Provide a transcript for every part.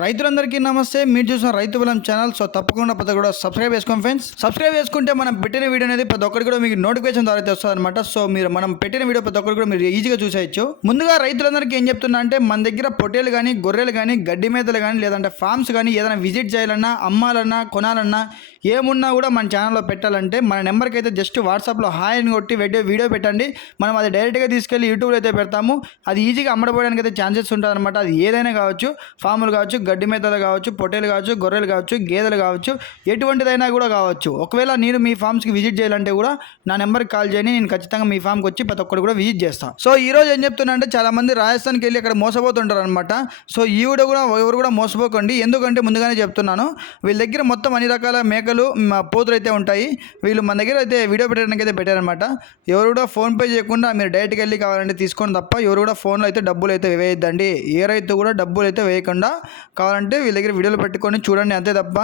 రైతులందరికీ నమస్తే. మీరు చూసిన రైతు బలం ఛానల్ సో తప్పకుండా ప్రతి కూడా సబ్స్క్రైబ్ చేసుకోండి ఫ్రెండ్స్. సబ్స్క్రైబ్ చేసుకుంటే మనం పెట్టిన వీడియో అనేది ప్రతి ఒక్కరికి కూడా మీకు నోటిఫికేషన్ ద్వారా వస్తుంది అనమాట సో మీరు మనం పెట్టిన వీడియో ప్రతి ఒక్కరికి కూడా మీరు ఈజీగా చూసేయచ్చు. ముందుగా రైతులందరికీ ఏం చెప్తున్నా అంటే మన దగ్గర పొట్టేలు కానీ గొర్రెలు కానీ గడ్డి మేతలు కానీ లేదంటే ఫార్మ్స్ కానీ ఏదైనా విజిట్ చేయాలన్నా అమ్మాలన్నా కొనాలన్నా ఏమున్నా కూడా మన ఛానల్లో పెట్టాలంటే మన నెంబర్కి అయితే జస్ట్ వాట్సాప్లో హాయ్ అని కొట్టి వీడియో వీడియో పెట్టండి. మనం అది డైరెక్ట్గా తీసుకెళ్ళి యూట్యూబ్లో అయితే పెడతాము. అది ఈజీగా అమ్మడపోవడానికి అయితే ఛాన్సెస్ ఉంటుంది అనమాట అది ఏదైనా కావచ్చు ఫాములు కావచ్చు గడ్డి మేతలు కావచ్చు పొట్టేలు కావచ్చు గొర్రెలు కావచ్చు గేదెలు కావచ్చు ఎటువంటిదైనా కూడా కావచ్చు. ఒకవేళ నేను మీ ఫామ్స్కి విజిట్ చేయాలంటే కూడా నా నెంబర్కి కాల్ చేయండి నేను ఖచ్చితంగా మీ ఫామ్కి వచ్చి ప్రతి ఒక్కరు కూడా విజిట్ చేస్తాను సో ఈ రోజు ఏం చెప్తున్నా అంటే చాలామంది రాజస్థాన్కి వెళ్ళి అక్కడ మోసపోతుంటారు అనమాట సో ఈ కూడా ఎవరు కూడా మోసపోకండి. ఎందుకంటే ముందుగానే చెప్తున్నాను వీళ్ళ దగ్గర మొత్తం అన్ని రకాల మేకలు మా పోతులు అయితే ఉంటాయి. వీళ్ళు మన దగ్గర అయితే వీడియో పెట్టడానికి అయితే పెట్టారనమాట ఎవరు కూడా ఫోన్పే చేయకుండా మీరు డైరెక్ట్కి వెళ్ళి కావాలంటే తీసుకోండి తప్ప ఎవరు కూడా ఫోన్లో అయితే డబ్బులు అయితే వేయద్దండి. ఏ రైతు కూడా డబ్బులు అయితే వేయకుండా కావాలంటే వీళ్ళ దగ్గర వీడియోలు పెట్టుకొని చూడండి అంతే తప్ప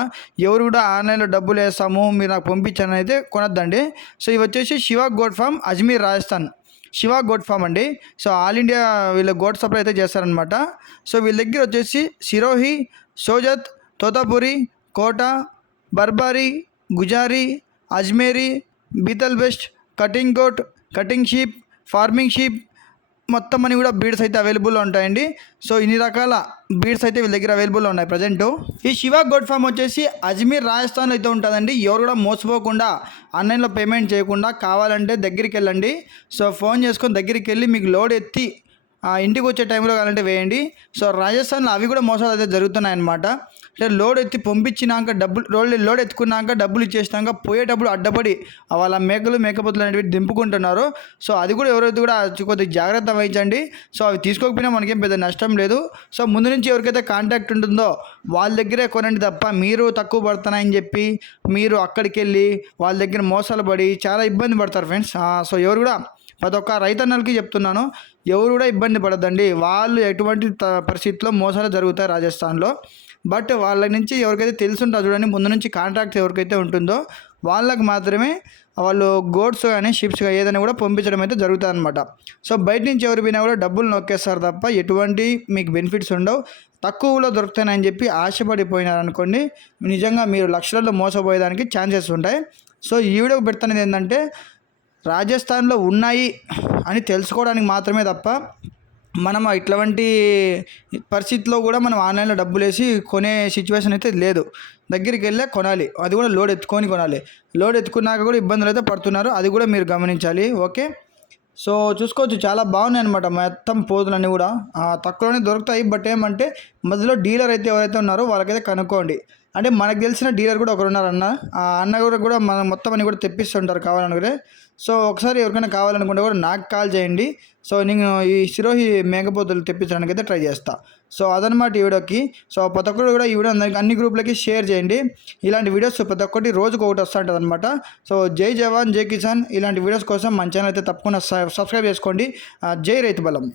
ఎవరు కూడా ఆన్లైన్లో డబ్బులు వేస్తాము మీరు నాకు పంపించాను అయితే కొనొద్దండి. సో ఇవి వచ్చేసి Shiva goat farm Ajmer Rajasthan. Shiva goat farm అండి. సో ఆల్ ఇండియా వీళ్ళ గోడ్ సప్లై అయితే చేస్తారనమాట సో వీళ్ళ దగ్గర వచ్చేసి Sirohi Sojat Totapuri Kota Barbari Gujari Ajmeri Beetal best cutting goat cutting sheep farming sheep మొత్తం అని కూడా బీడ్స్ అయితే అవైలబుల్లో ఉంటాయండి. సో ఇన్ని రకాల బీడ్స్ అయితే వీళ్ళ దగ్గర అవైలబుల్లో ఉన్నాయి ప్రజెంట్. ఈ శివ గోడ్ ఫామ్ వచ్చేసి అజ్మీర్ రాజస్థాన్లో అయితే ఉంటుందండి. ఎవరు కూడా మోసపోకుండా ఆన్లైన్లో పేమెంట్ చేయకుండా కావాలంటే దగ్గరికి వెళ్ళండి. సో ఫోన్ చేసుకొని దగ్గరికి వెళ్ళి మీకు లోడ్ ఎత్తి ఇంటికి వచ్చే టైంలో కావాలంటే వేయండి. సో రాజస్థాన్లో అవి కూడా మోసాలు అయితే జరుగుతున్నాయి అన్నమాట అంటే లోడ్ ఎత్తి పంపించినాక డబ్బులు లోడ్ లోడ్ ఎత్తుకున్నాక డబ్బులు ఇచ్చేసినాక పోయేటప్పుడు అడ్డపడి వాళ్ళ మేకలు మేకపోతులు అనేవి దింపుకుంటున్నారు. సో అది కూడా ఎవరైతే కూడా కొద్దిగా జాగ్రత్త వహించండి. సో అవి తీసుకోకపోయినా మనకేం పెద్ద నష్టం లేదు. సో ముందు నుంచి ఎవరికైతే కాంటాక్ట్ ఉంటుందో వాళ్ళ దగ్గరే కొనండి తప్ప మీరు తక్కువ పడుతున్నాయని చెప్పి మీరు అక్కడికి వెళ్ళి వాళ్ళ దగ్గర మోసాలు పడి చాలా ఇబ్బంది పడతారు ఫ్రెండ్స్. సో ఎవరు కూడా ప్రతి ఒక్క రైతన్నలకి చెప్తున్నాను ఎవరు కూడా ఇబ్బంది పడద్దండి. వాళ్ళు ఎటువంటి పరిస్థితుల్లో మోసాలు జరుగుతాయి రాజస్థాన్లో. బట్ వాళ్ళ నుంచి ఎవరికైతే తెలుసుంటుందో చూడండి ముందు నుంచి కాంట్రాక్ట్ ఎవరికైతే ఉంటుందో వాళ్ళకి మాత్రమే వాళ్ళు గోడ్స్ కానీ షిప్స్ కానీ ఏదైనా కూడా పంపించడం అయితే జరుగుతుంది అనమాట సో బయట నుంచి ఎవరు పోయినా కూడా డబ్బులు నొక్కేస్తారు తప్ప ఎటువంటి మీకు బెనిఫిట్స్ ఉండవు. తక్కువలో దొరుకుతాయని చెప్పి ఆశపడిపోయినారనుకోండి నిజంగా మీరు లక్షలలో మోసపోయేదానికి ఛాన్సెస్ ఉంటాయి. సో ఈ వీడియోకి పెడుతున్నది ఏంటంటే రాజస్థాన్లో ఉన్నాయి అని తెలుసుకోవడానికి మాత్రమే తప్ప మనం ఇట్లాంటి పరిస్థితిలో కూడా మనం ఆన్లైన్లో డబ్బులు వేసి కొనే సిచ్యువేషన్ అయితే లేదు. దగ్గరికి వెళ్ళే కొనాలి. అది కూడా లోడ్ ఎత్తుకొని కొనాలి. లోడ్ ఎత్తుకున్నాక కూడా ఇబ్బందులు అయితే పడుతున్నారు. అది కూడా మీరు గమనించాలి. ఓకే? సో చూసుకోవచ్చు. చాలా బాగున్నాయి అనమాట మొత్తం పోతులన్నీ కూడా. తక్కువలోనే దొరుకుతాయి. బట్ ఏమంటే మధ్యలో డీలర్ అయితే ఎవరైతే ఉన్నారో వాళ్ళకైతే కనుక్కోండి. అంటే మనకు తెలిసిన డీలర్ కూడా ఒకరు ఉన్నారు అన్న. ఆ అన్న కూడా కూడా మనం మొత్తం అన్ని కూడా తెప్పిస్తుంటారు కావాలనుకుంటే. సో ఒకసారి ఎవరికైనా కావాలనుకుంటే కూడా నాకు కాల్ చేయండి. సో నేను ఈ సిరోహి మేకపోతులు తెప్పించడానికి అయితే ట్రై చేస్తా. సో అదనమాట ఈ వీడియోకి. సో ప్రతి ఒక్కరు కూడా ఈ వీడియో అందరికి అన్ని గ్రూప్లకి షేర్ చేయండి. ఇలాంటి వీడియోస్ ప్రతి ఒక్కటి రోజుకు ఒకటి వస్తుంటుంది అనమాట సో జై జవాన్ జై కిసాన్. ఇలాంటి వీడియోస్ కోసం మన ఛానల్ అయితే తప్పకుండా సబ్స్క్రైబ్ చేసుకోండి. జై రైతు బలం.